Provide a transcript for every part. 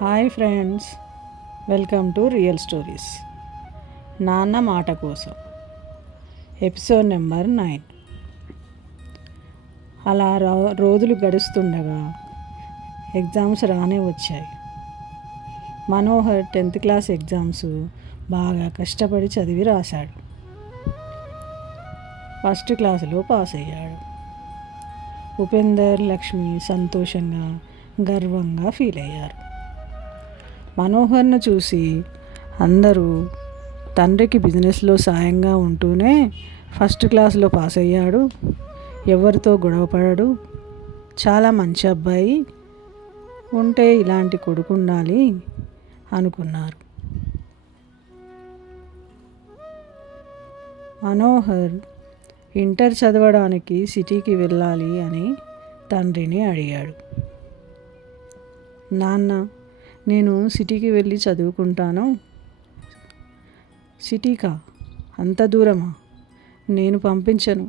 Hi friends, welcome to real stories. నాన్న మాట కోసం ఎపిసోడ్ నెంబర్ 9. అలా రోజులు గడుస్తుండగా ఎగ్జామ్స్ రానే వచ్చాయి. మనోహర్ 10th క్లాస్ ఎగ్జామ్స్ బాగా కష్టపడి చదివి రాశాడు. ఫస్ట్ క్లాసులో పాస్ అయ్యాడు. ఉపేందర్, లక్ష్మి సంతోషంగా గర్వంగా ఫీల్ అయ్యారు. మనోహర్ను చూసి అందరూ తండ్రికి బిజినెస్లో సాయంగా ఉంటూనే ఫస్ట్ క్లాస్లో పాస్ అయ్యాడు, ఎవరితో గొడవపడడు, చాలా మంచి అబ్బాయి, ఉంటే ఇలాంటి కొడుకు ఉండాలి అనుకున్నారు. మనోహర్ ఇంటర్ చదవడానికి సిటీకి వెళ్ళాలి అని తండ్రిని అడిగాడు. నాన్న, నేను సిటీకి వెళ్ళి చదువుకుంటాను. సిటీకా? అంత దూరమా? నేను పంపించను.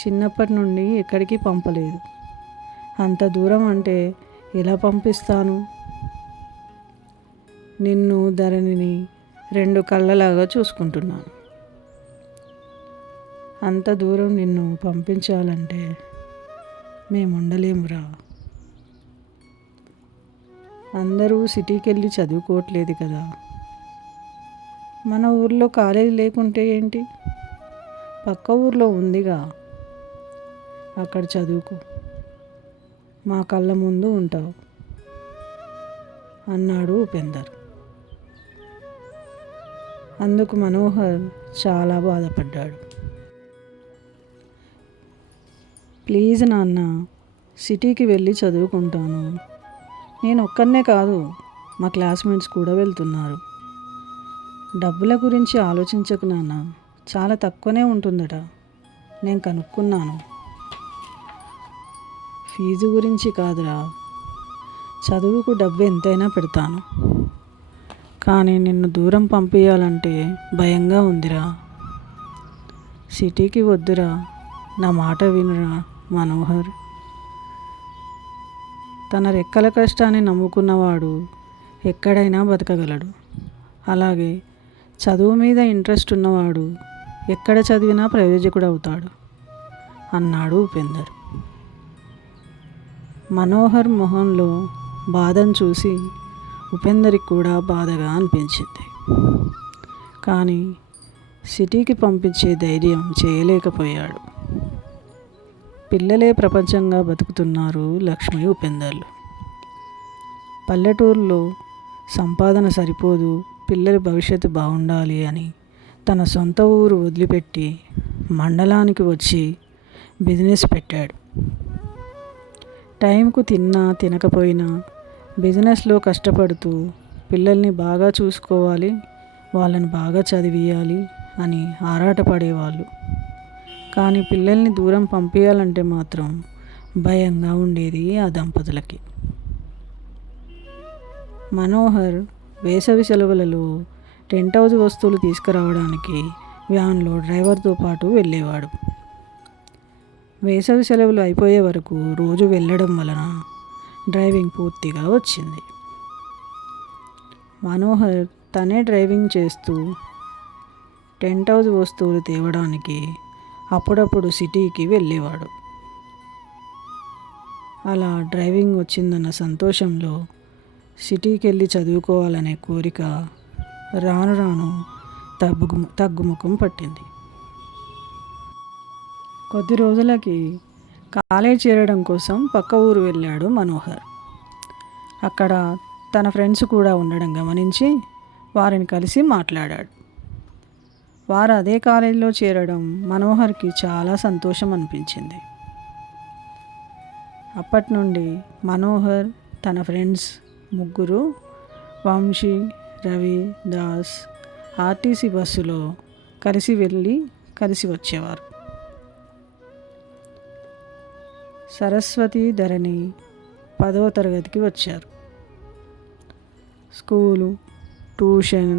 చిన్నప్పటి నుండి ఎక్కడికి పంపలేదు. అంత దూరం అంటే ఎలా పంపిస్తాను? నిన్ను, ధరణిని 2 కళ్ళలాగా చూసుకుంటున్నాను. అంత దూరం నిన్ను పంపించాలంటే మేము ఉండలేమురా. అందరూ సిటీకి వెళ్ళి చదువుకోవట్లేదు కదా. మన ఊర్లో కాలేజీ లేకుంటే ఏంటి, పక్క ఊర్లో ఉందిగా, అక్కడ చదువుకో, మా కళ్ళ ముందు ఉంటావు అన్నాడు ఉపేందర్. అందుకు మనోహర్ చాలా బాధపడ్డాడు. ప్లీజ్ నాన్న, సిటీకి వెళ్ళి చదువుకుంటాను. నేను ఒక్కనే కాదు, మా క్లాస్మేట్స్ కూడా వెళ్తున్నారు. డబ్బుల గురించి ఆలోచించకు నాన్న, చాలా తక్కువనే ఉంటుందట, నేను కనుక్కున్నాను. ఫీజు గురించి కాదురా, చదువుకు డబ్బు ఎంతైనా పెడతాను, కానీ నిన్ను దూరం పంపించాలంటే భయంగా ఉందిరా. సిటీకి వద్దురా, నా మాట వినురా మనోహర్. తన రెక్కల కష్టాన్ని నమ్ముకున్నవాడు ఎక్కడైనా బతకగలడు. అలాగే చదువు మీద ఇంట్రెస్ట్ ఉన్నవాడు ఎక్కడ చదివినా ప్రయోజకుడు అవుతాడు అన్నాడు ఉపేందర్. మనోహర్ మొహంలో బాధను చూసి ఉపేందర్కి కూడా బాధగా అనిపించింది. కానీ సిటీకి పంపించే ధైర్యం చేయలేకపోయాడు. పిల్లలే ప్రపంచంగా బతుకుతున్నారు లక్ష్మి, ఉపేందర్లు. పల్లెటూరులో సంపాదన సరిపోదు, పిల్లల భవిష్యత్తు బాగుండాలి అని తన సొంత ఊరు వదిలిపెట్టి మండలానికి వచ్చి బిజినెస్ పెట్టాడు. టైంకు తిన్నా తినకపోయినా బిజినెస్లో కష్టపడుతూ పిల్లల్ని బాగా చూసుకోవాలి, వాళ్ళని బాగా చదివియాలి అని ఆరాటపడేవాళ్ళు. కానీ పిల్లల్ని దూరం పంపించాలంటే మాత్రం భయంగా ఉండేది ఆ దంపతులకి. మనోహర్ వేసవి సెలవులలో టెంట్ హౌస్ వస్తువులు తీసుకురావడానికి వ్యాన్లో డ్రైవర్తో పాటు వెళ్ళేవాడు. వేసవి సెలవులు అయిపోయే వరకు రోజు వెళ్ళడం వలన డ్రైవింగ్ పూర్తిగా వచ్చింది. మనోహర్ తనే డ్రైవింగ్ చేస్తూ టెంట్ హౌస్ వస్తువులు తేవడానికి అప్పుడప్పుడు సిటీకి వెళ్ళేవాడు. అలా డ్రైవింగ్ వచ్చిందన్న సంతోషంలో సిటీకి వెళ్ళి చదువుకోవాలనే కోరిక రాను రాను తగ్గుముఖం పట్టింది. కొద్ది రోజులకి కాలేజ్ చేరడం కోసం పక్క ఊరు వెళ్ళాడు మనోహర్. అక్కడ తన ఫ్రెండ్స్ కూడా ఉండడం గమనించి వారిని కలిసి మాట్లాడాడు. వారు అదే కాలేజీలో చేరడం మనోహర్కి చాలా సంతోషం అనిపించింది. అప్పటి నుండి మనోహర్, తన ఫ్రెండ్స్ ముగ్గురు, వంశీ, రవి, దాస్ ఆర్టీసీ బస్సులో కలిసి వెళ్ళి కలిసి వచ్చేవారు. సరస్వతి, ధరణి 10వ తరగతికి వచ్చారు. స్కూలు, ట్యూషన్,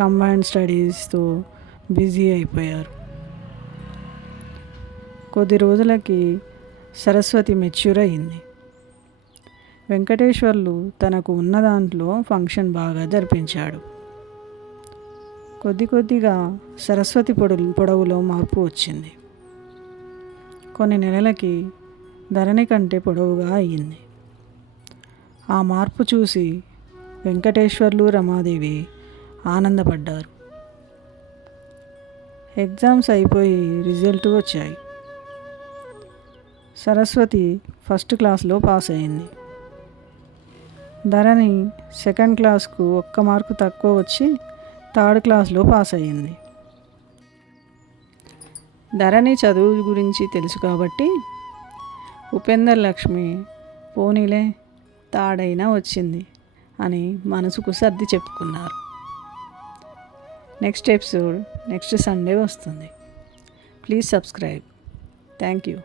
కంబైన్డ్ స్టడీస్తో బిజీ అయిపోయారు. కొద్ది రోజులకి సరస్వతి మెచ్యూర్ అయింది. వెంకటేశ్వర్లు తనకు ఉన్న దాంట్లో ఫంక్షన్ బాగా జరిపించాడు. కొద్ది కొద్దిగా సరస్వతి పొడవులో మార్పు వచ్చింది. కొన్ని నెలలకి ధరణి కంటే పొడవుగా అయ్యింది. ఆ మార్పు చూసి వెంకటేశ్వర్లు రమాదేవి ఆనందపడ్డారు. ఎగ్జామ్స్ అయిపోయి రిజల్ట్ వచ్చాయి. సరస్వతి ఫస్ట్ క్లాస్లో పాస్ అయింది. ధరణి సెకండ్ క్లాస్కు 1 మార్కు తక్కువ వచ్చి థర్డ్ క్లాస్లో పాస్ అయ్యింది. ధరణి చదువు గురించి తెలుసు కాబట్టి ఉపేందర్ లక్ష్మి పోనీలే తాడైనా వచ్చింది అని మనసుకు సర్ది చెప్పుకున్నారు. నెక్స్ట్ ఎపిసోడ్ నెక్స్ట్ సండే వస్తుంది. Please subscribe. Thank you.